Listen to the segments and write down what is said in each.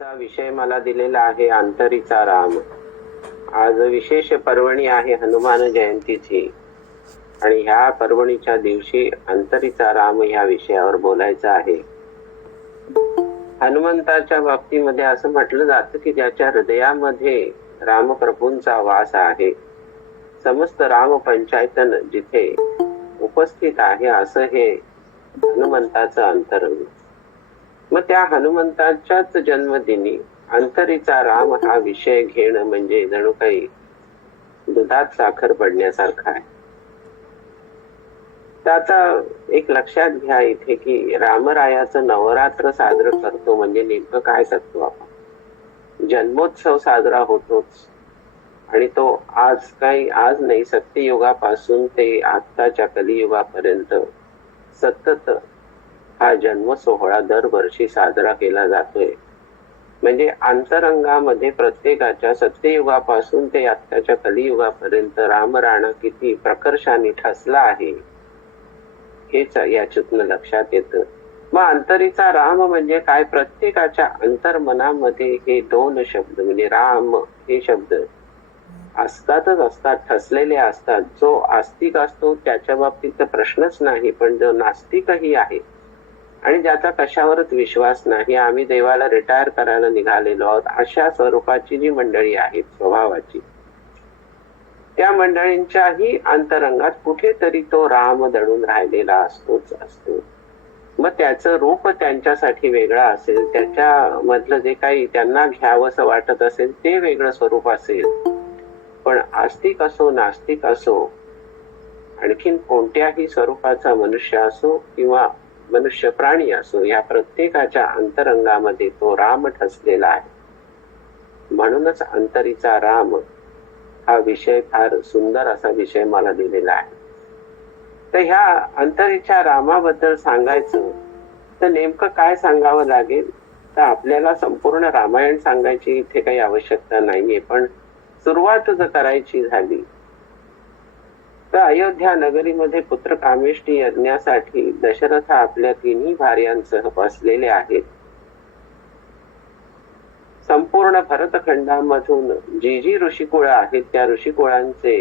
चा विषय मला दिलेला आहे अंतरीचा राम. आज विशेष पर्वणी आहे हनुमान जयंतीची आणि ह्या पर्वणीच्या दिवशी अंतरीचा राम ह्या विषयावर बोलायचं आहे. हनुमंताच्या बाबतीमध्ये असं म्हटलं जातं की ज्याच्या हृदयामध्ये रामप्रभूंचा वास आहे, समस्त राम पंचायतन जिथे उपस्थित आहे, असं हे हनुमंताचं अंतरंग. मग त्या हनुमंताच्याच जन्मदिनी अंतरीचा राम हा विषय घेणं म्हणजे जणू काही दुधात साखर पडण्यासारखा आहे. तर आता एक लक्षात घ्या इथे की रामरायाचं नवरात्र साजरं करतो म्हणजे नेमकं काय करतो आपण? जन्मोत्सव साजरा होतोच आणि तो आज नाही, सत्ययुगापासून ते आत्ताच्या कलियुगापर्यंत सतत हा जन्म सोहळा दरवर्षी साजरा केला जातोय. म्हणजे अंतरंगामध्ये प्रत्येकाच्या सत्ययुगापासून ते आत्ताच्या कलियुगापर्यंत रामराणा किती प्रकर्षाने ठसला आहे हेच याच्यातून लक्षात येतं. मग अंतरीचा राम म्हणजे काय? प्रत्येकाच्या अंतर्मनामध्ये हे दोन शब्द म्हणजे राम हे शब्द असतात, ठसलेले असतात. जो आस्तिक असतो त्याच्या बाबतीत प्रश्नच नाही, पण जो नास्तिकही आहे आणि ज्याचा कशावरच विश्वास नाही, आम्ही देवाला रिटायर करायला निघालेलो आहोत, अशा स्वरूपाची जी मंडळी आहेत स्वभावाची, त्या मंडळींच्याही अंतरंगात कुठेतरी तो राम दडून राहिलेला असतो. मग त्याचं रूप त्यांच्यासाठी वेगळं असेल, त्याच्या मधलं जे काही त्यांना घ्यावंसं वाटत असेल ते वेगळं स्वरूप असेल. पण आस्तिक असो, नास्तिक असो, आणखीन कोणत्याही स्वरूपाचा मनुष्य असो किंवा मनुष्य प्राणी असो, या प्रत्येकाच्या अंतरंगामध्ये तो राम ठसलेला आहे. म्हणूनच अंतरीचा राम हा विषय फार सुंदर असा विषय मला दिलेला आहे. तर ह्या अंतरीच्या रामाबद्दल सांगायचं तर नेमकं काय सांगावं लागेल? तर आपल्याला संपूर्ण रामायण सांगायची इथे काही आवश्यकता नाहीये, पण सुरुवात जर करायची झाली तर अयोध्या नगरीमध्ये पुत्र कामेष्टी यज्ञासाठी दशरथ आपल्या तिन्ही भार्यांसह बसलेले आहेत. संपूर्ण भरतखंडामधून जी ऋषिकुळ आहेत त्या ऋषिकुळांचे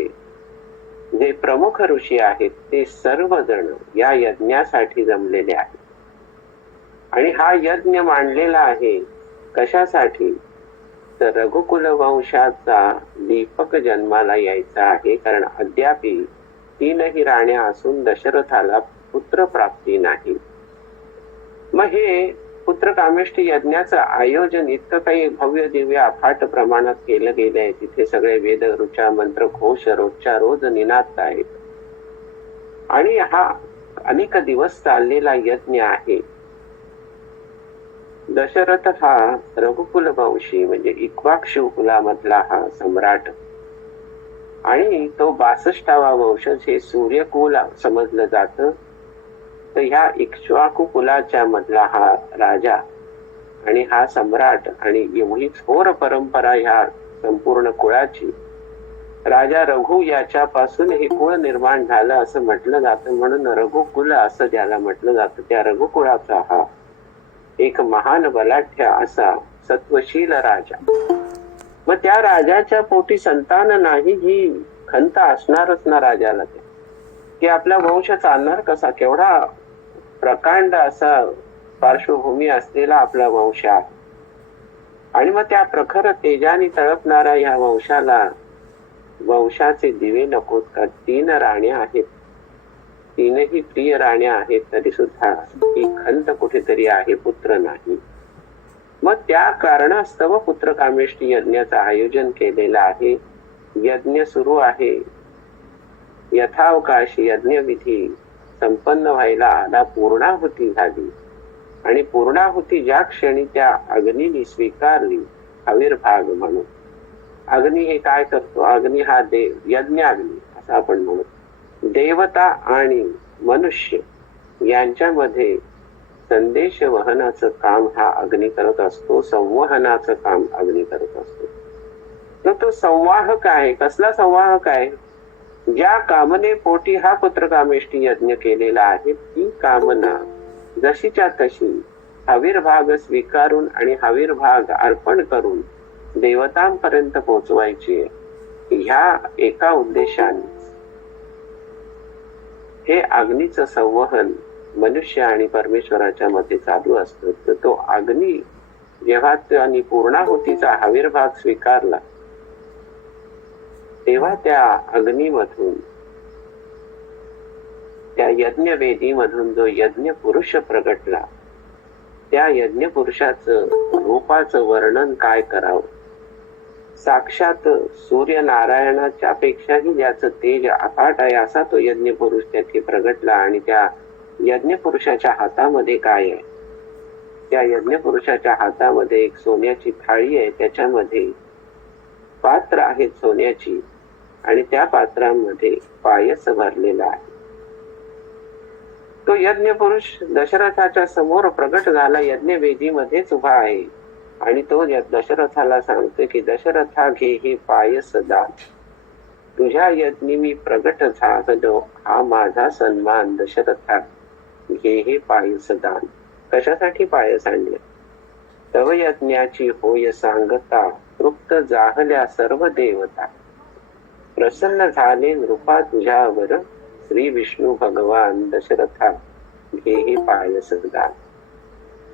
जे प्रमुख ऋषी आहेत ते सर्वजण या यज्ञासाठी जमलेले आहेत. आणि हा यज्ञ मांडलेला आहे कशासाठी? तर रघुकुल वंशाचा दीपक जन्माला यायचा आहे, कारण अद्यापि 3 राण्या असून दशरथाला पुत्र प्राप्ती नाही. मग हे पुत्र कामेष्टी यज्ञाचं आयोजन इतकं काही भव्य दिव्य अफाट प्रमाणात केलं गेलंय. तिथे सगळे वेद ऋचा मंत्र घोष रोजच्या रोज निनादत आहेत आणि हा अनेक दिवस चाललेला यज्ञ आहे. दशरथ हा रघुकुल वंशी म्हणजे इक्ष्वाकु कुलामधला हा सम्राट आणि तो 62वा वंशज हे सूर्यकुल समजलं जातं. तर ह्या इक्ष्वाकु कुलाच्या मधला हा राजा आणि हा सम्राट आणि एवढी थोर परंपरा ह्या संपूर्ण कुळाची, राजा रघु याच्यापासून हे कुळ निर्माण झालं असं म्हटलं जातं. म्हणून रघुकुल असं ज्याला म्हटलं जातं, त्या रघुकुळाचा हा एक महान बलाढ्य असा सत्वशील राजा. मग त्या राजाच्या पोटी संतान नाही ही खंत असणारच ना राजाला, की आपला वंश चालणार कसा? केवढा प्रकांड असा पार्श्वभूमी असलेला आपला वंश आहे. आणि मग त्या प्रखर तेजाने तळपणारा ह्या वंशाचे दिवे नकोत का? 3 राण्या आहेत, 3ही प्रिय राण्या आहेत, तरी सुद्धा ही खंत कुठेतरी आहे, पुत्र नाही. मग त्या कारणास्तव पुत्र कामेष्टी यज्ञाचं आयोजन केलेलं आहे. यज्ञ सुरू आहे. यथावकाशी यज्ञविधी संपन्न व्हायला आला. पूर्णाहुती झाली आणि पूर्णाहुती ज्या क्षणी त्या अग्नीने स्वीकारली आविर्भाग म्हणून. अग्नी हे काय करतो? अग्नी हा देव, यज्ञाग्नी असं आपण म्हणतो. देवता आणि मनुष्य यांच्यामध्ये संदेश वहनाचं काम हा अग्नी करत असतो, संवहनाचं काम अग्नी करत असतो. तर तो संवाहक आहे. कसला संवाहक आहे? ज्या कामनेपोटी हा पुत्र कामेष्टी यज्ञ केलेला आहे ती कामना जशीच्या तशी हविर्भाग स्वीकारून आणि हविर्भाग अर्पण करून देवतांपर्यंत पोहोचवायची आहे. ह्या एका उद्देशाने हे अग्नीचं संवहन मनुष्य आणि परमेश्वराच्या मध्ये चालू असतं. तर तो अग्नी जेव्हा त्यांनी पूर्णाहुतीचा हविर्भाग स्वीकारला तेव्हा त्या अग्नीमधून, त्या यज्ञवेदीमधून जो यज्ञ पुरुष प्रगटला, त्या यज्ञ पुरुषाचं रूपाचं वर्णन काय करावं. साक्षात सूर्यनारायणाच्या पेक्षाही ज्याचं तेज अफाट आहे असा तो यज्ञ पुरुष त्याची प्रगटला. आणि त्या यज्ञ पुरुषाच्या हातामध्ये काय आहे? त्या यज्ञ पुरुषाच्या हातामध्ये एक सोन्याची थाळी आहे, त्याच्यामध्ये पात्र आहेत सोन्याची, आणि त्या पात्रांमध्ये पायस भरलेला आहे. तो यज्ञ पुरुष दशरथाच्या समोर प्रगट झाला, यज्ञवेदीमध्येच उभा आहे. आणि तो दशरथाला सांगतो की दशरथा घे हे पायस दान, तुझ्या यज्ञी मी प्रगट झालो, हा माझा सन्मान. दशरथा घे हे पायस दान. कशासाठी पायस आणले? तव यज्ञाची होय सांगता, तृप्त जाहल्या सर्व देवता, प्रसन्न झाले नृपा तुझ्यावर, श्री विष्णू भगवान. दशरथा घे हे पायस दान.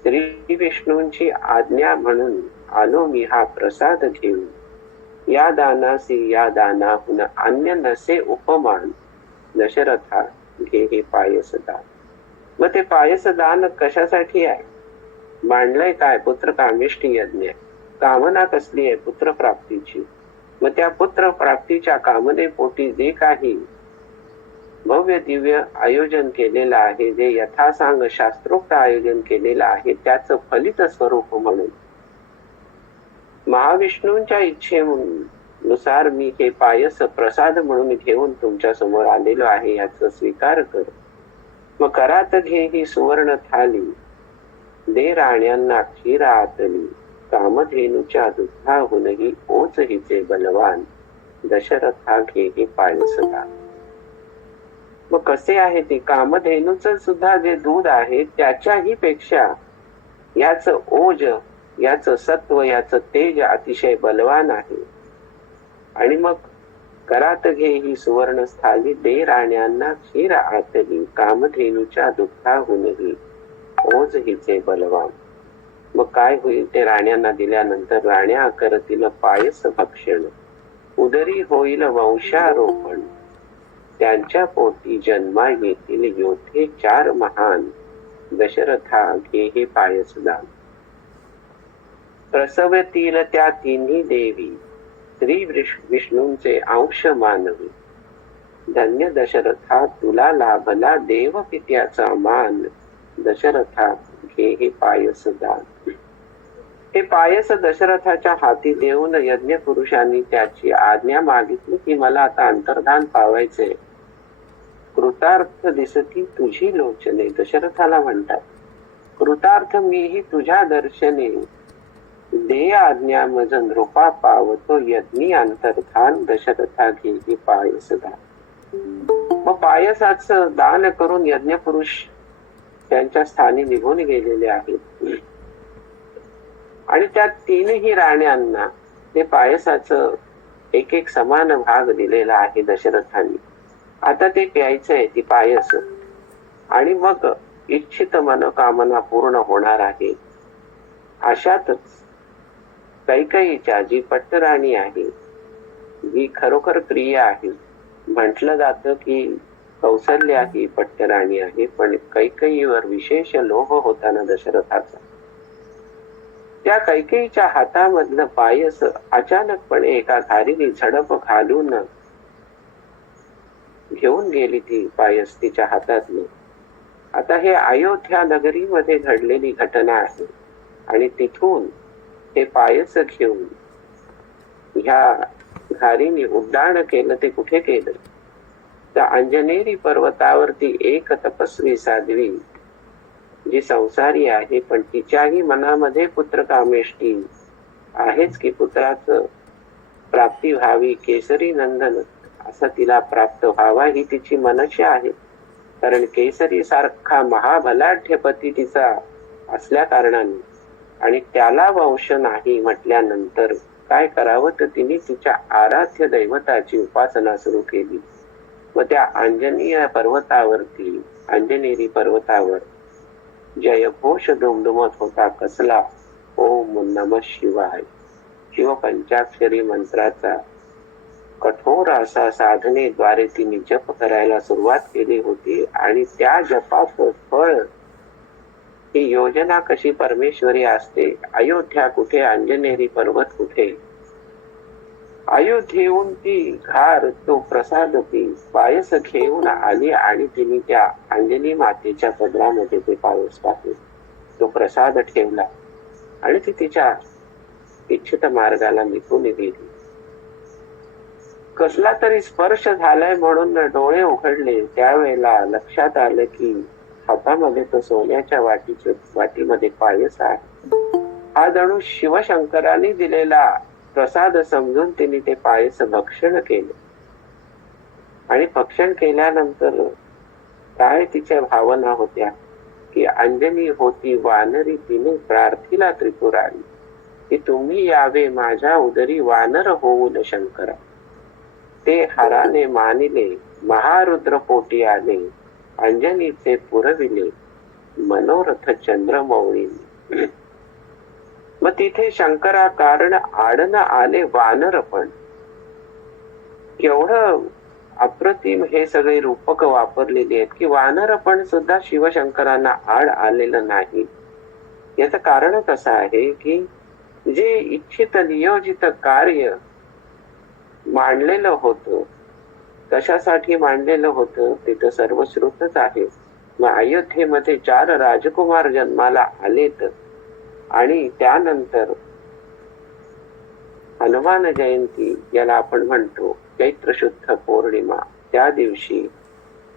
श्री विष्णूंची आज्ञा म्हणून आलो मी हा प्रसाद घेऊन, या दानासी या दानाहून अन्य नसे उपमान. दशरथा घे हे पायस दान. मग ते पायस दान कशासाठी आहे? मांडलंय काय? पुत्र कामेष्टी यज्ञ. कामना कसली आहे? पुत्र प्राप्तीची. मग त्या पुत्र प्राप्तीच्या कामनेपोटी जे काही भव्य दिव्य आयोजन केलेलं आहे, जे यथासांग शास्त्रोक्त आयोजन केलेलं आहे, त्याचं फलित स्वरूप म्हणून महाविष्णूंच्या इच्छेनुसार मी हे पायस प्रसाद म्हणून घेऊन तुमच्या समोर आलेलो आहे, याचा स्वीकार कर. मग करात घे ही सुवर्ण थाली, दे राण्यांना क्षीर आतली, कामधेनूच्या दुधाहूनही ओच हिचे बलवान. दशरथा घे हे पायस दान. मग कसे आहे ते? कामधेनूच सुद्धा जे दूध आहे त्याच्याही पेक्षा याचं ओज, याचं सत्व, याचं तेज अतिशय बलवान आहे. आणि मग करात घे ही सुवर्ण स्थाली, दे राण्यांना क्षीर आतली, कामधेनूच्या दुग्धाहूनही ओज हिचे बलवान. मग काय होईल? ते राण्यांना दिल्यानंतर राण्या करतील पायस भक्षण, उदरी होईल वंशारोपण, त्यांच्या पोटी जन्मा येतील योद्धे चार महान. दशरथा घे हे पायस दान. प्रसवतील त्या तिन्ही देवी, श्री विष्णूंचे अंश मानवी. धन्य दशरथा तुला लाभला देव पित्याचा मान. दशरथा घे हे पायस दान. हे पायस दशरथाच्या हाती देऊन यज्ञ पुरुषांनी त्याची आज्ञा मागितली की मला आता अंतर्धान पावायचे. कृतार्थ दिसती तुझी लोचने. दशरथाला म्हणतात कृतार्थ मीही तुझ्या दर्शने, दे आज्ञा मज नृपा पावतो यज्ञी अंतर्धान. दशरथा घे हे पायस दान. मग पायसाचं दान करून यज्ञ पुरुष त्यांच्या स्थानी निघून गेलेले आहेत. आणि त्या तीनही राण्यांना ते पायसाचं एक एक समान भाग दिलेला आहे दशरथांनी. आता ते प्यायचंय ती पायस, आणि मग इच्छित मनोकामना पूर्ण होणार आहे. अशातच कैकेयीच्या जी पट्टराणी आहे, जी खरोखर प्रिय आहे, म्हटलं जातं की कौसल्या ही पट्टराणी आहे, पण कैकेयीवर विशेष लोभ होता ना दशरथाचा. त्या कैकेयीच्या हातामधलं पायस अचानकपणे एका धारीने झडप घालून घेऊन गेली ती पायस तिच्या हातातली. आता हे अयोध्या नगरीमध्ये घडलेली घटना आहे. आणि तिथून हे पायस घेऊन ह्या घारीने उड्डाण केलं. ते कुठे केलं? त्या अंजनेरी पर्वतावरती एक तपस्वी साध्वी जी संसारी आहे, पण तिच्याही मनामध्ये पुत्र कामेष्टी आहेच की पुत्राचं प्राप्ती व्हावी, केसरी नंदन असं तिला प्राप्त व्हावा ही तिची मनशा आहे. कारण केसरी सारखा महाबलाढ्य पती तिचा असल्या कारणाने आणि त्याला वंश नाही म्हटल्यानंतर काय करावं, तर तिने तिच्या आराध्य दैवताची उपासना सुरू केली. व त्या अंजनीय पर्वतावरती, अंजनेरी पर्वतावर जयघोष दुमदुमत होता. कसला? ओम नमः शिवाय. शिव पंचाक्षरी मंत्राचा कठोर असा साधनेद्वारे तिने जप करायला सुरुवात केली होती. आणि त्या जपाचं फळ, ही योजना कशी परमेश्वरी असते. अयोध्या कुठे, अंजनेरी पर्वत कुठे. अयोध्येहून ती घार तो प्रसाद ती पायस घेऊन आली आणि तिने त्या अंजनी मातेच्या पदरामध्ये ते पायस टाकले, तो प्रसाद ठेवला आणि ती तिच्या इच्छित मार्गाला निघून गेली. कसला तरी स्पर्श झालाय म्हणून डोळे उघडले. त्यावेळेला लक्षात आलं की हातामध्ये तो सोन्याच्या वाटीमध्ये पायस आहे. हा जणू शिवशंकरांनी दिलेला प्रसाद समजून तिने ते पायस भक्षण केलं. आणि भक्षण केल्यानंतर काय तिच्या भावना होत्या की अंजनी होती वानरी, तिने प्रार्थिला त्रिपुरारी की तुम्ही यावे माझ्या उदरी वानर होऊन शंकरा. ते हराने मानिले, महारुद्र पोटी आले, अंजनीचे पुरविले मनोरथ चंद्रमौळीने. मग तिथे शंकरा कारण आडन आले वानर. पण केवढं अप्रतिम हे सगळे रूपक वापरलेली आहेत की वानर पण सुद्धा शिवशंकरांना आड आलेलं नाही. याच कारणच असं आहे की जे इच्छित नियोजित कार्य मांडलेलं होतं, कशासाठी मांडलेलं होतं ते तर सर्वश्रुतच आहे. मग अयोध्येमध्ये 4 राजकुमार जन्माला आलेत आणि त्यानंतर हनुमान जयंती, याला आपण म्हणतो चैत्र शुद्ध पौर्णिमा, त्या दिवशी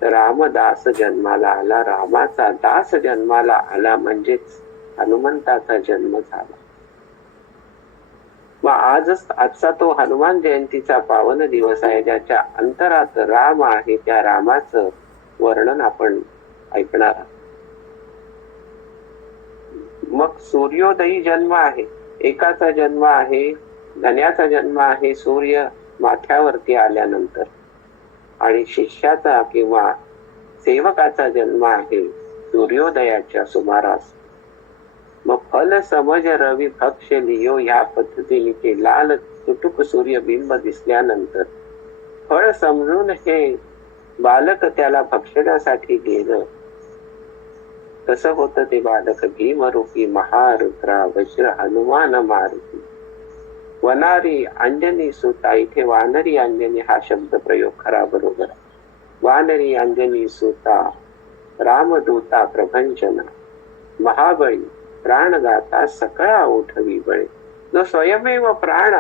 रामदास जन्माला आला, रामाचा दास जन्माला आला, म्हणजेच हनुमंताचा जन्म झाला. मग आजचा तो हनुमान जयंतीचा पावन दिवस आहे, ज्याच्या अंतरात राम आहे. त्या रामाचं वर्णन आपण ऐकणार आहोत. मग सूर्योदयी जन्म आहे, एकाचा जन्म आहे, धन्याचा जन्म आहे सूर्य माथ्यावरती आल्यानंतर, आणि शिष्याचा किंवा सेवकाचा जन्म आहे सूर्योदयाच्या सुमारास. मग फल समज रवी भक्ष लियो, ह्या पद्धतीने ते लाल तुटुक सूर्यबिंब दिसल्यानंतर फळ समजून हे बालक त्याला भक्षणासाठी गेलं. कसं होतं ते बालक? भीमरूपी महारुद्रा वज्र हनुमान मारुती वनारी अंजनी सुता. इथे वानरी अंजनी हा शब्द प्रयोग खरा बरोबर. वानरी अंजनी सुता रामदूता प्रभंजना महाबळी प्राणदाता सकळा उठवी बळे. जो स्वयमेव प्राण,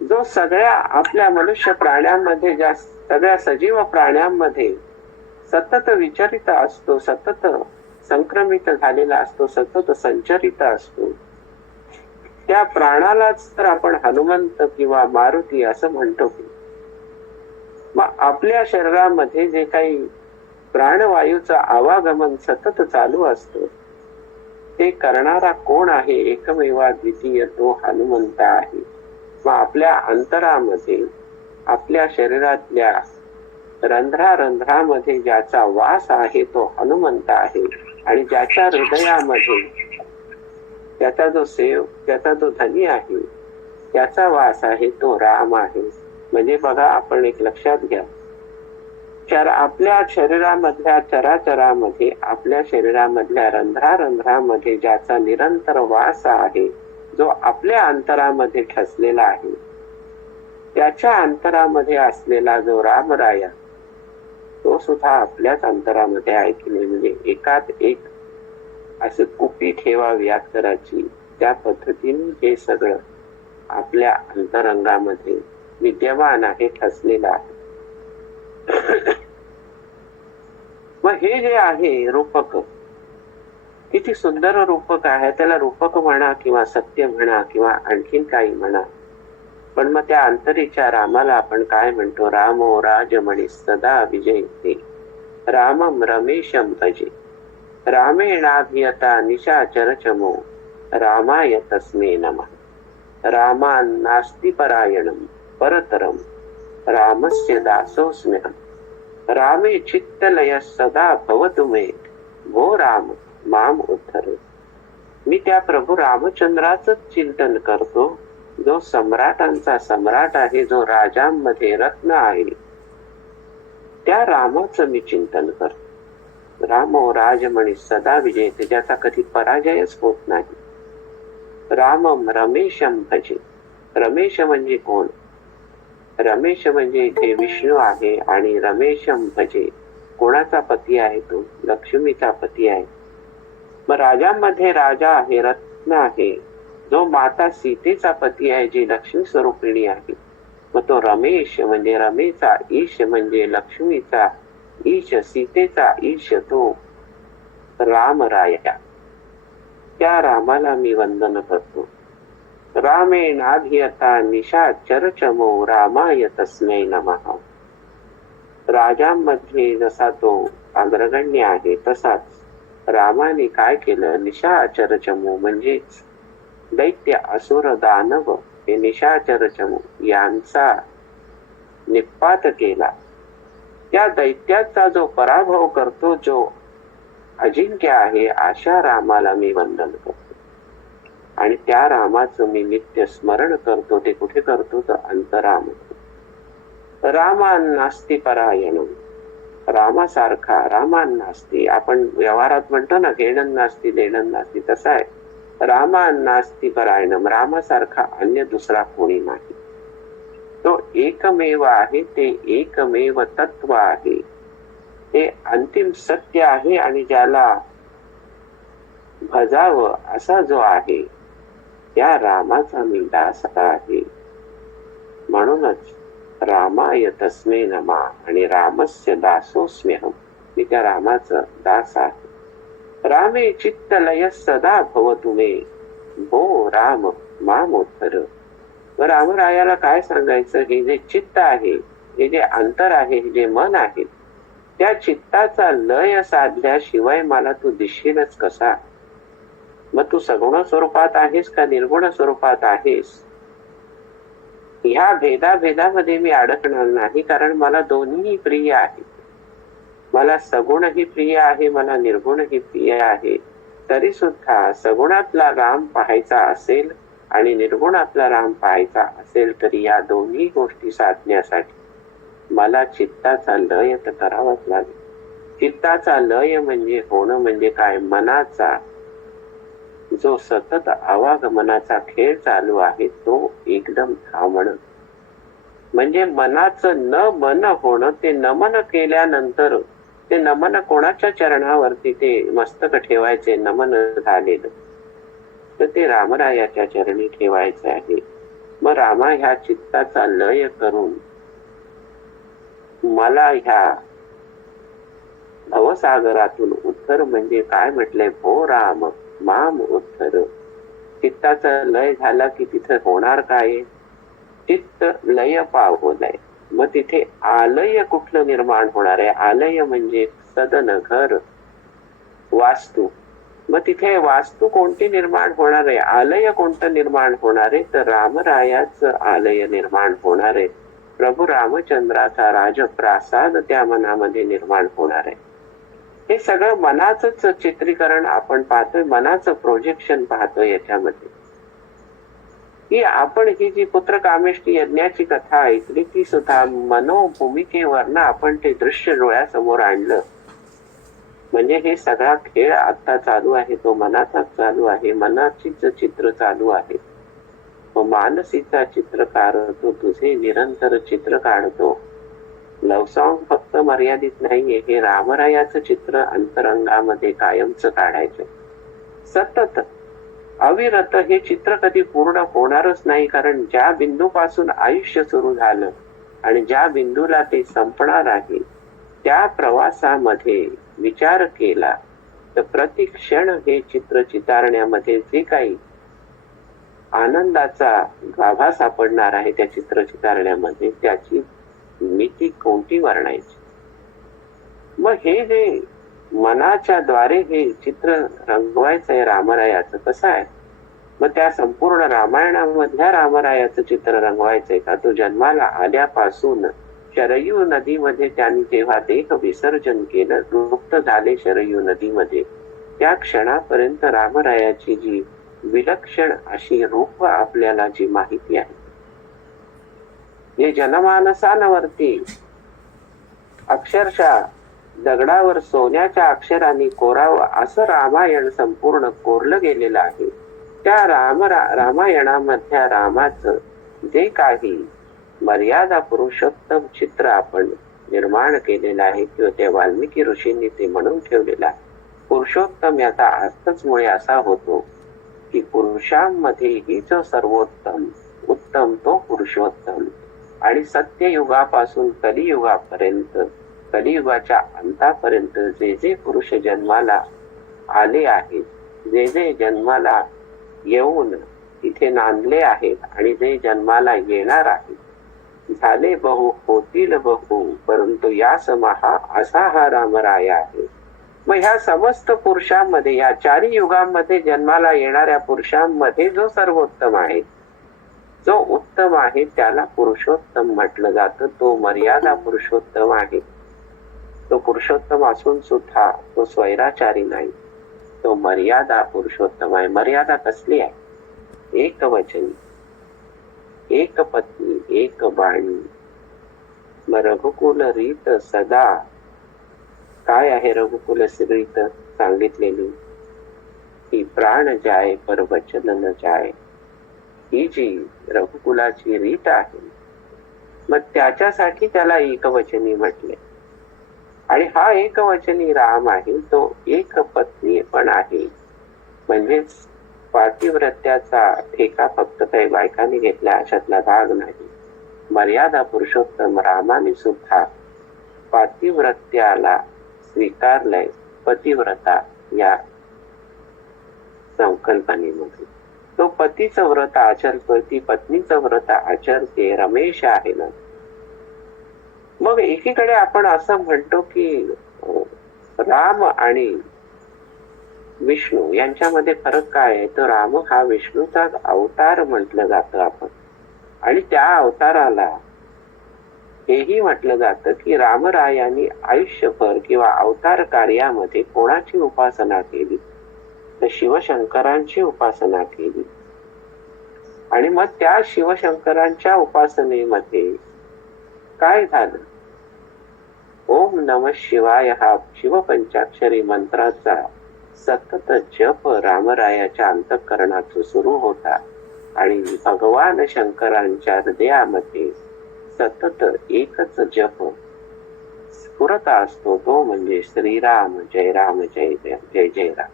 जो सगळ्या आपल्या मनुष्य प्राण्यांमध्ये, ज्या सगळ्या सजीव प्राण्यांमध्ये सतत विचरित असतो, सतत संक्रमित झालेला असतो, सतत संचरित असतो, त्या प्राणालाच तर आपण हनुमंत किंवा मारुती असं म्हणतो. मग आपल्या शरीरामध्ये जे काही प्राणवायूचं आवागमन सतत चालू असतं, ते करणारा कोण आहे? एकमेवा द्वितीय, तो हनुमंत आहे. मग आपल्या अंतरामध्ये, आपल्या शरीरातल्या रंध्रारंध्रामध्ये ज्याचा वास आहे तो हनुमंत आहे. आणि ज्याच्या हृदयामध्ये त्याचा जो धनी आहे, त्याचा वास आहे तो राम आहे. म्हणजे बघा, आपण एक लक्षात घ्या, आपल्या शरीरामधल्या चराचरामध्ये, आपल्या शरीरामधल्या रंध्रारंध्रामध्ये ज्याचा निरंतर वास आहे, जो आपल्या अंतरामध्ये ठसलेला आहे, त्याच्या अंतरामध्ये असलेला जो रामराया, तो सुद्धा आपल्याच अंतरामध्ये आहे की नाही. म्हणजे एकात एक असं कुपी ठेवावी अक्षराची, त्या पद्धतीने हे सगळं आपल्या अंतरंगामध्ये विद्यमान आहे, ठसलेलं आहे. मग हे जे आहे रूपक, किती सुंदर रूपक आहे. त्याला रूपक म्हणा किंवा सत्य म्हणा किंवा आणखीन काही म्हणा, पण मग त्या अंतरीच्या रामाला आपण काय म्हणतो? रामो राजमणी सदा विजयते रामम रमेशम भजे. रामेणाभियता निशाचर चमो रामाय तस्मै नमः। रामान् नास्ति परायणं परतरं रामस्य दासोऽस्म्यहम्। रामे चित्तलय सदा भवतु मे भो राम माम उद्धर। मी त्या प्रभू रामचंद्राच चिंतन करतो, जो सम्राटांचा सम्राट आहे, जो राजांमध्ये रत्न आहे, त्या रामाचं मी चिंतन करतो। रामो राजमणी सदा विजयते, ज्याचा कधी पराजयच होत नाही। रामम रमेशम भजे। रमेश म्हणजे कोण? रमेश म्हणजे इथे विष्णू आहे आणि रमेशम भजे कोणाचा पती आहे? तो लक्ष्मीचा पती आहे। मग राजांमध्ये राजा आहे, रत्न आहे, जो माता सीतेचा पती आहे, जी लक्ष्मी स्वरूपिणी आहे। मग तो रमेश म्हणजे रमेचा ईश म्हणजे लक्ष्मीचा ईश, सीतेचा ईश, तो राम राया। त्या रामाला मी वंदन करतो। रामेणाभियता निशाचर चमो रामाय तस्मै नमः। राजांमध्ये जसा तो अग्रगण्य आहे, तसाच रामाने काय केलं? निशाचर चमू म्हणजेच दैत्य असुर दानव हे निशाचर चमू यांचा निपात केला। त्या दैत्याचा जो पराभव करतो, जो अजिंक्य आहे, अशा रामाला मी वंदन करतो। आणि त्या रामाचं मी नित्य स्मरण करतो। ते कुठे करतो? तर अंतराम। रामान नास्ति परायणम। रामासारखा रामान नास्ति, आपण व्यवहारात म्हणतो ना, घेणं नास्ति देणं नास्ति, तसा आहे रामान नास्ति परायणम। रामासारखा अन्य दुसरा कोणी नाही। तो एकमेव आहे, ते एकमेव तत्व आहे, ते अंतिम सत्य आहे। आणि ज्याला भजावं असा जो आहे, त्या रामाचा मी दास आहे। म्हणूनच रामाय तस्मै नमः आणि रामस्य दासोऽस्म्यहम्। मी त्या रामाचं दास आहे। रामे चित्तलय सदा भवतु मे भो राम माम उद्धर। रामरायाला काय सांगायचं? हे जे चित्त आहे, हे जे अंतर आहे, हे जे मन आहे, त्या चित्ताचा लय साधल्याशिवाय मला तू दिसशीलच कसा? मग तू सगुण स्वरूपात आहेस का निर्गुण स्वरूपात आहेस? ह्या भेदाभेदामध्ये मी अडकणार नाही, कारण मला दोन्ही प्रिय आहे। मला सगुणही प्रिय आहे, मला निर्गुणही प्रिय आहे। तरी सुद्धा सगुणातला राम पाहायचा असेल आणि निर्गुणातला राम पाहायचा असेल, तरी या दोन्ही गोष्टी साधण्यासाठी मला चित्ताचा लय तर करावाच लागेल। चित्ताचा लय म्हणजे होणं म्हणजे काय? मनाचा जो सतत आवागमनाचा खेळ चालू आहे, तो एकदम थांबणं म्हणजे मनाचं न मन होणं। ते नमन केल्यानंतर, ते नमन कोणाच्या चरणावरती ते मस्तक ठेवायचे नमन झालेलं, तर ते रामरायाच्या चरणी ठेवायचे आहे। मग रामा ह्या चित्ताचा लय करून मला ह्या भवसागरातून उद्धर म्हणजे काय म्हटलंय? भो राम माम उद्धर। चित्ताचा लय झाला की तिथे होणार काय? चित्त लय पावलंय। मग तिथे आलय कुठलं निर्माण होणार आहे? आलय म्हणजे सदन, घर, वास्तू। मग तिथे वास्तू कोणती निर्माण होणार आहे? आलय कोणतं निर्माण होणार आहे? तर रामरायाच आलय निर्माण होणार आहे। प्रभू रामचंद्राचा राजप्रासाद त्या मनामध्ये निर्माण होणार आहे। हे सगळं मनाचंच चित्रीकरण आपण पाहतोय, मनाचं प्रोजेक्शन पाहतोय याच्यामध्ये। की आपण ही जी पुत्र कामेष्टी यज्ञाची कथा ऐकली, ती सुद्धा मनोभूमिकेवरनं आपण ते दृश्य डोळ्यासमोर आणलं। म्हणजे हे सगळा खेळ आता चालू आहे, तो मनाचाच चालू आहे, मनाचीच चित्र चालू आहे। मानसीचा चित्रकार तो तुझे निरंतर चित्र काढतो। लव सॉन्ग फक्त मर्यादित नाहीये, हे रामरायाचं चित्र अंतरंगामध्ये कायमच काढायचं सतत अविरत। हे चित्र कधी पूर्ण होणारच नाही, कारण ज्या बिंदूपासून आयुष्य सुरू झालं आणि ज्या बिंदूला ते संपणार आहे, त्या प्रवासामध्ये विचार केला तर प्रतिक्षण हे चित्र चितारण्यामध्ये जे काही आनंदाचा गाभा सापडणार आहे त्या चित्र चितारण्यामध्ये, त्याची मिती कोणती वर्णायची? मग हे जे मनाच्या द्वारे हे चित्र रंगवायचंय रामरायाचं, कसं आहे? मग त्या संपूर्ण रामायणामधल्या रामरायाचं चित्र रंगवायचंय का? तो जन्माला आल्यापासून शरयू नदीमध्ये त्यांनी जेव्हा देह विसर्जन केलं, लुप्त झाले शरयू नदीमध्ये, त्या क्षणापर्यंत रामरायाची जी विलक्षण अशी रूप आपल्याला जी माहिती आहे, जे जनमानसांवरती अक्षरशः दगडावर सोन्याच्या अक्षरांनी कोरावं असं रामायण संपूर्ण कोरलं गेलेलं आहे. त्या रामायणामधल्या रामाचं जे काही मर्यादा पुरुषोत्तम चित्र आपण निर्माण केलेलं आहे किंवा त्या वाल्मिकी ऋषींनी ते म्हणून ठेवलेलं आहे. पुरुषोत्तम याचा अर्थच मुळे असा होतो की पुरुषांमध्येही जो सर्वोत्तम उत्तम तो पुरुषोत्तम, आणि सत्ययुगापासून कलियुगापर्यंत, कलियुगाच्या अंतापर्यंत जे जे पुरुष जन्माला आले आहेत, जे जे जन्माला येऊन इथे नांदले आहेत आणि जे जन्माला येणार आहेत, झाले बहु होतील बहु परंतु या समाहा असा हा रामराया आहे. मग ह्या समस्त पुरुषांमध्ये, या चारी युगांमध्ये जन्माला येणाऱ्या पुरुषांमध्ये जो सर्वोत्तम आहे, जो उत्तम आहे, त्याला पुरुषोत्तम म्हटलं जातं. तो मर्यादा पुरुषोत्तम आहे. तो पुरुषोत्तम असून सुद्धा तो स्वैराचारी नाही, तो मर्यादा पुरुषोत्तम आहे. मर्यादा कसली आहे? एक वचनी, एक पत्नी, एक बाणी. मग रघुकुल रीत सदा काय आहे? रघुकुल रीत सांगितलेली की प्राण जाय पर वचन न जाय, ही जी रघुकुलाची रीत आहे, मग त्याच्यासाठी त्याला एकवचनी म्हटले. आणि हा एकवचनी राम आहे, तो एक पत्नी पण आहे. म्हणजेच पातिव्रत्याचा ठेका फक्त काही बायकांनी घेतला अशातला भाग नाही. मर्यादा पुरुषोत्तम रामाने सुद्धा पातिव्रत्याला स्वीकारलंय पतिव्रता या संकल्पनेमध्ये. तो पतीचं व्रत आचरतोय, ती पत्नीचं व्रत आचरते. रमेश आहे ना. मग एकीकडे आपण असं म्हणतो की राम आणि विष्णू यांच्यामध्ये फरक काय आहे? तर राम हा विष्णूचा अवतार म्हटलं जातं आपण, आणि त्या अवताराला हेही म्हटलं जातं की रामरायांनी आयुष्यभर किंवा अवतार कार्यामध्ये कोणाची उपासना केली? तर शिवशंकरांची उपासना केली. आणि मग त्या शिवशंकरांच्या उपासनेमध्ये काय झालं? ओम नमः शिवाय हा शिवपंचाक्षरी मंत्राचा सतत जप रामरायाच्या अंतःकरणात सुरू होता, आणि भगवान शंकरांच्या हृदयामध्ये सतत एकच जप स्फुरत असतो, तो म्हणजे श्रीराम जय राम जय जय जय जय राम.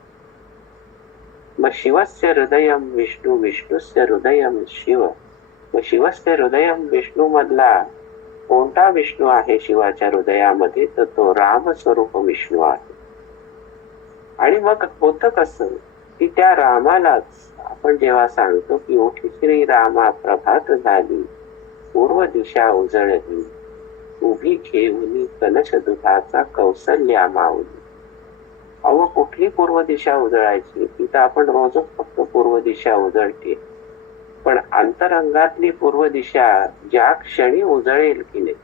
मग शिवस्य हृदयम विष्णू, विष्णुस्य हृदयम शिव. मग शिवस्य हृदयम विष्णू मधला कोणता विष्णू आहे शिवाच्या हृदयामध्ये? तर तो राम स्वरूप विष्णू आहे. आणि मग होतं कसं की त्या रामालाच आपण जेव्हा सांगतो की ओठी श्री रामा प्रभात झाली, पूर्व दिशा उजळली, उभी घेऊन कलश दुधाचा कौसल्या माऊली. अहो, कुठली पूर्व दिशा उजळायची? तिथं आपण रोजच फक्त पूर्व दिशा उजळते, पण अंतरंगातली पूर्व दिशा ज्या क्षणी उजळेल की नाही,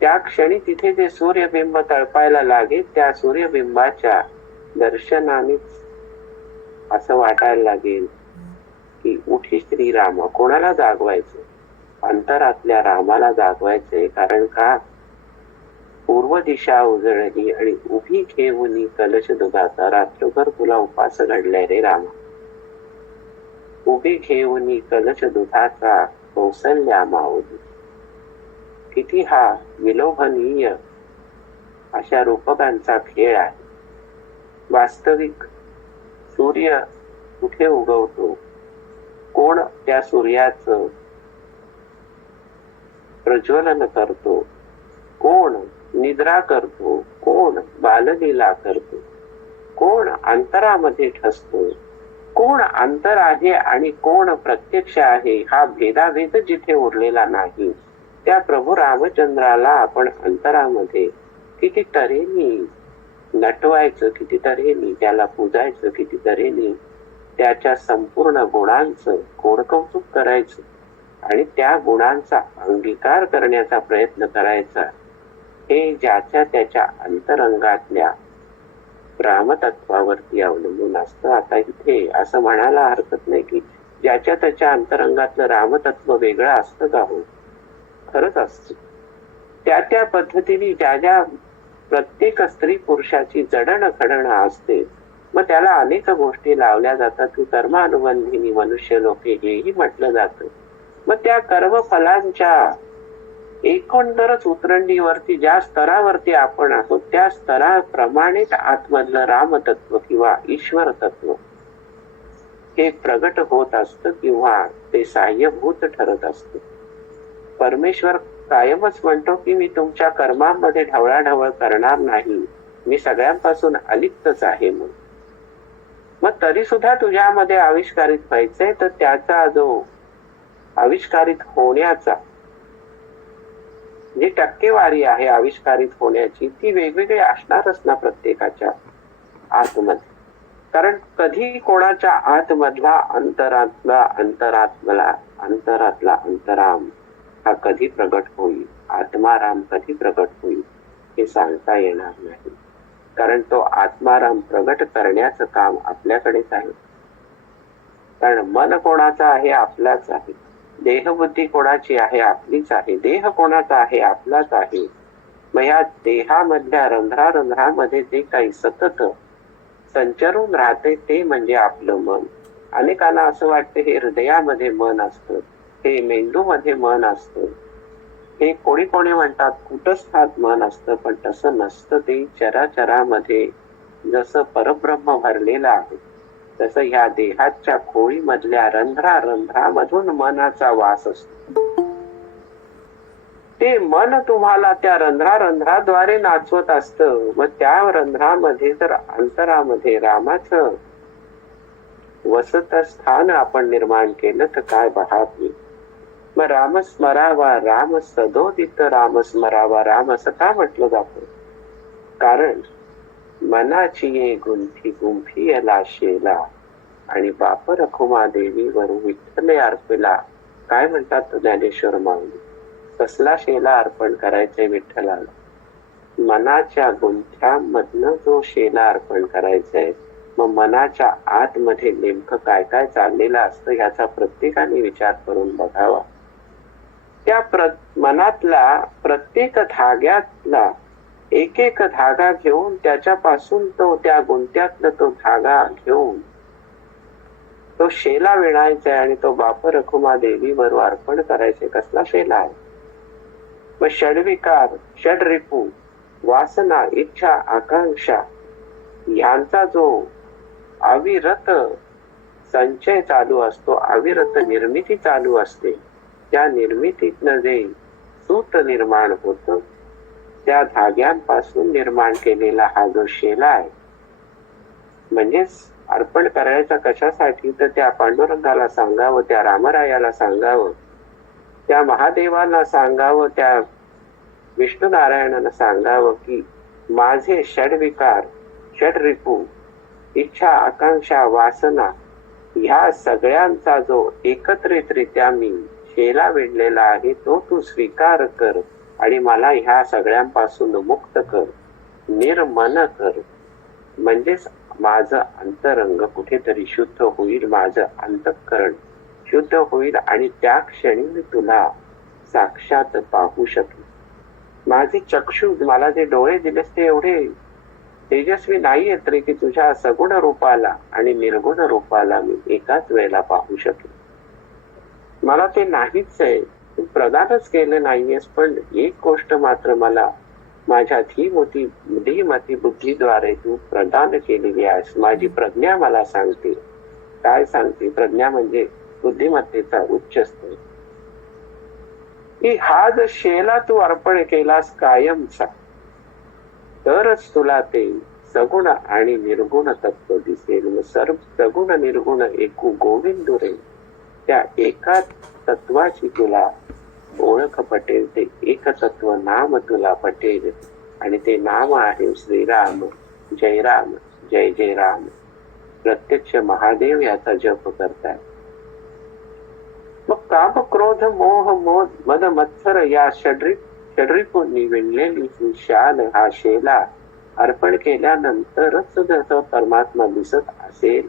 त्या क्षणी तिथे जे सूर्यबिंब तळपायला लागेल, त्या सूर्यबिंबाच्या दर्शनानेच असं वाटायला लागेल की उठी श्रीराम. कोणाला जागवायचं? अंतरातल्या रामाला जागवायचंय. कारण का? पूर्व दिशा उजळली आणि उभी घेऊन कलश दुधाचा, रात्रभर तुला उपास घडलाय रे रामा, उभी घेऊन कलश दुधाचा कौसल्या माऊली. किती हा विलोभनीय अशा रूपकांचा खेळ आहे. वास्तविक सूर्य कुठे उगवतो? कोण त्या सूर्याचं प्रज्वलन करतो? कोण निद्रा करतो? कोण बाललीला करतो? कोण अंतरामध्ये ठसतो? कोण अंतर आहे आणि कोण प्रत्यक्ष आहे, हा भेदाभेद जिथे उरलेला नाही, त्या प्रभू रामचंद्राला आपण अंतरामध्ये किती तऱ्हेनी नटवायचं किती तऱ्हेनी, त्याला पूजायचं किती तऱ्हेनी, त्याच्या संपूर्ण गुणांचं कोडकौतुक करायचं आणि त्या गुणांचा अंगीकार करण्याचा प्रयत्न करायचा. हे ज्याच्या त्याच्या अंतरंगातल्या रामतत्वावरती अवलंबून असतं. आता इथे असं म्हणायला हरकत नाही की ज्याच्या त्याच्या अंतरंगातलं रामतत्व वेगळं असतं का? हो, खरंच असतं. त्या त्या पद्धतीने ज्या ज्या प्रत्येक स्त्री पुरुषाची जडणघडण असते, मग त्याला अनेक गोष्टी लावल्या जातात की कर्मानुबंधिनी मनुष्य लोके हेही म्हटलं जातं. मग त्या कर्मफलांच्या एकंदरच उतरंडीवरती ज्या स्तरावरती आपण आहोत त्या स्तराप्रमाणेच आतमधलं रामतत्व किंवा ईश्वर तत्व हे प्रगट होत असतं किंवा ते साह्यभूत ठरत असतं. परमेश्वर कायमच म्हणतो की मी तुमच्या कर्मांमध्ये ढवळाढवळ करणार नाही, मी सगळ्यांपासून अलिप्तच आहे. मग तरी सुद्धा तुझ्यामध्ये आविष्कारित व्हायचंय, तर त्याचा जो आविष्कारित होण्याचा जी टक्केवारी आहे आविष्कारित होण्याची, ती वेगवेगळी असणारच ना प्रत्येकाच्या आतमध्ये. कारण कधी कोणाच्या आतमधला अंतरात्मला अंतरातला अंतराम हा कधी प्रगट होईल, आत्माराम कधी प्रगट होईल हे सांगता येणार नाही. कारण तो आत्माराम प्रगट करण्याचं काम आपल्याकडेच आहे. कारण मन कोणाचा आहे? आपलाच आहे. देहबुद्धी कोणाची आहे? आपलीच आहे. देह कोणाचा आहे? आपलाच आहे. मग या देहामधल्या रंध्रारंध्रामध्ये जे काही सतत संचरून राहते ते म्हणजे आपलं मन. अनेकांना असं वाटतं हे हृदयामध्ये मन असतं, हे मेंदूमध्ये मन असतं, हे कोणी कोणी म्हणतात कुटस्थात मन असतं, पण तसं नसतं. ते चराचरामध्ये जसं परब्रह्म भरलेलं आहे तसं ह्या देहाच्या खोळीमधल्या रंध्रारंध्रामधून मनाचा वास असतो. ते मन तुम्हाला त्या रंध्रारंध्राद्वारे नाचवत असतं. मग त्या रंध्रामध्ये जर अंतरामध्ये रामाचं वसत स्थान आपण निर्माण केलं तर काय बहावी. मग राम स्मरावा राम सदोदित राम स्मरावा राम असं का म्हटलं जातं? कारण मनाची ये गुंफी गुंफी अला शेला आणि बाप रखुमा देवीवर विठ्ठले अर्पिला. काय म्हणतात ज्ञानेश्वर माऊली? कसला शेला अर्पण करायचंय विठ्ठलाला? मनाच्या गुंथ्यामधनं जो शेला अर्पण करायचाय. मग मनाच्या आतमध्ये नेमकं काय काय चाललेलं असतं ह्याचा प्रत्येकाने विचार करून बघावा. त्या मनातला प्रत्येक धाग्यातला एक एक धागा घेऊन त्याच्यापासून तो त्या गुंत्यातला तो धागा घेऊन तो शेला विणायचा आणि तो बाप रखुमा देवीवर अर्पण करायचे. कसला शेला आहे? मग षडविकार, षडरिपू, वासना, इच्छा, आकांक्षा यांचा जो अविरत संचय चालू असतो, अविरत निर्मिती चालू असते, त्या निर्मितीतनं जे सूत निर्माण होतं त्या धाग्यांपासून निर्माण केलेला हा जो शेला आहे. म्हणजेच अर्पण करायचा कशासाठी? तर त्या पांडुरंगाला सांगावं, त्या रामरायाला सांगावं, त्या महादेवाला सांगावं, त्या विष्णू नारायणाला सांगावं की माझे षडविकार, षडरिपू, इच्छा, आकांक्षा, वासना ह्या सगळ्यांचा जो एकत्रितरित्या मी शेला विणलेला आहे तो तू स्वीकार कर आणि मला ह्या सगळ्यांपासून मुक्त कर, निर्मन कर. म्हणजेच माझं अंतरंग कुठेतरी शुद्ध होईल, माझं अंतःकरण शुद्ध होईल आणि त्या क्षणी मी तुला साक्षात पाहू शकेल. माझे चक्षु, मला जे डोळे दिलेस ते एवढे तेजस्वी नाहीये तरी की तुझ्या सगुण रूपाला आणि निर्गुण रूपाला मी एकाच वेळेला पाहू शकेल. मला ते नाहीच आहे, तू प्रदानच केलं नाहीयेस. पण एक गोष्ट मात्र मला माझ्या धीमती बुद्धीद्वारे तू प्रदान केलेली आहेस. माझी प्रज्ञा मला सांगते. काय सांगते? प्रज्ञा म्हणजे बुद्धिमत्तेचा उच्च स्तर. की हा जर शेला तू अर्पण केलास कायमचा तरच तुला ते सगुण आणि निर्गुण तत्व दिसेल. सर्व सगुण निर्गुण एकू गोविंदू रे. त्या एका तत्वाची तुला ओळख पटेल, ते एक तत्व नाम तुला पटेल आणि ते नाम आहे श्रीराम. जय राम, जय जय राम. प्रत्यक्ष महादेव याचा जप करताय. मग काम क्रोध मोह मद मत्सर या षड्रिपूंनी विणलेली ही शाल हा शेला अर्पण केल्यानंतरच जर परमात्मा दिसत असेल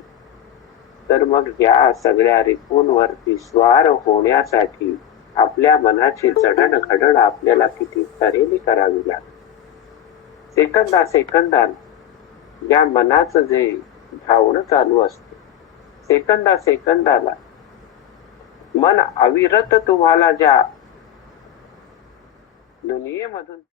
तर मग या सगळ्या रिपूंवरती स्वार होण्यासाठी आपल्या मनाची जडणघडण आपल्याला किती तऱ्हेने करावी लागते. सेकंदात या मनाचं जे धावणं चालू असते, सेकंदाला मन अविरत तुम्हाला ज्या दुनियेमधून